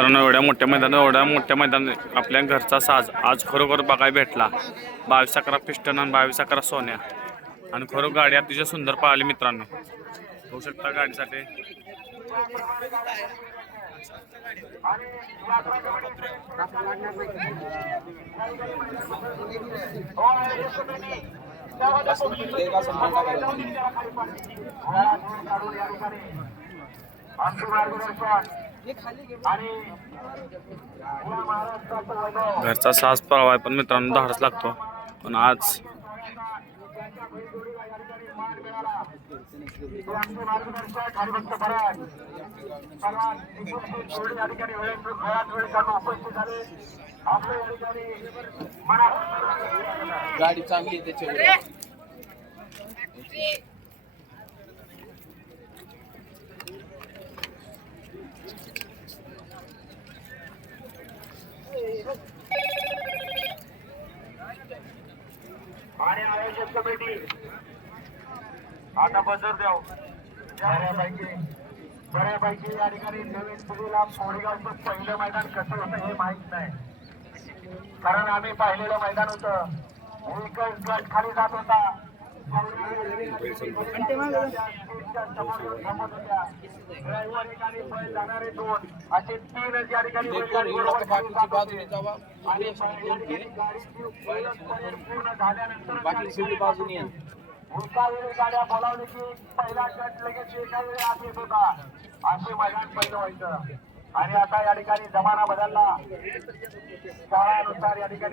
मित्रांनो एवढ्या मोठ्या मैदानात एवढ्या मोठ्या मैदानात आपल्या घरचा साज आज खरोखर बघायला भेटला. बावीस अकरा पिस्टन आणि बावीस अकरा सोन्या. आणि खरोखर गाडी अतिशय सुंदर पाहिली मित्रांनो. होऊ शकता गाडीसाठी. घरचा साज पळवाय पण मित्रांनो धाडच लागतो. पण आज गाडी चांगली आहे त्याच्यावर. आणि आयोजक कमिटी आता बजर द्याव बऱ्यापैकी बऱ्यापैकी या ठिकाणी नवीन पिढीला कोरेगावचं पहिलं मैदान कसं होतं हे माहीत नाही. कारण आम्ही पाहिलेलं मैदान होतं. एकच गट खाली जात होता. जाणारे दोन असे तीन या ठिकाणी पूर्ण झाल्यानंतर बाकी एका वेळी गाड्या बोलावली की पहिला गट लगेच एका वेळी आत येत होता असे मैदान पहिलं व्हायचं आणि आता या ठिकाणी जमाना बदलला. काळानुसार या ठिकाणी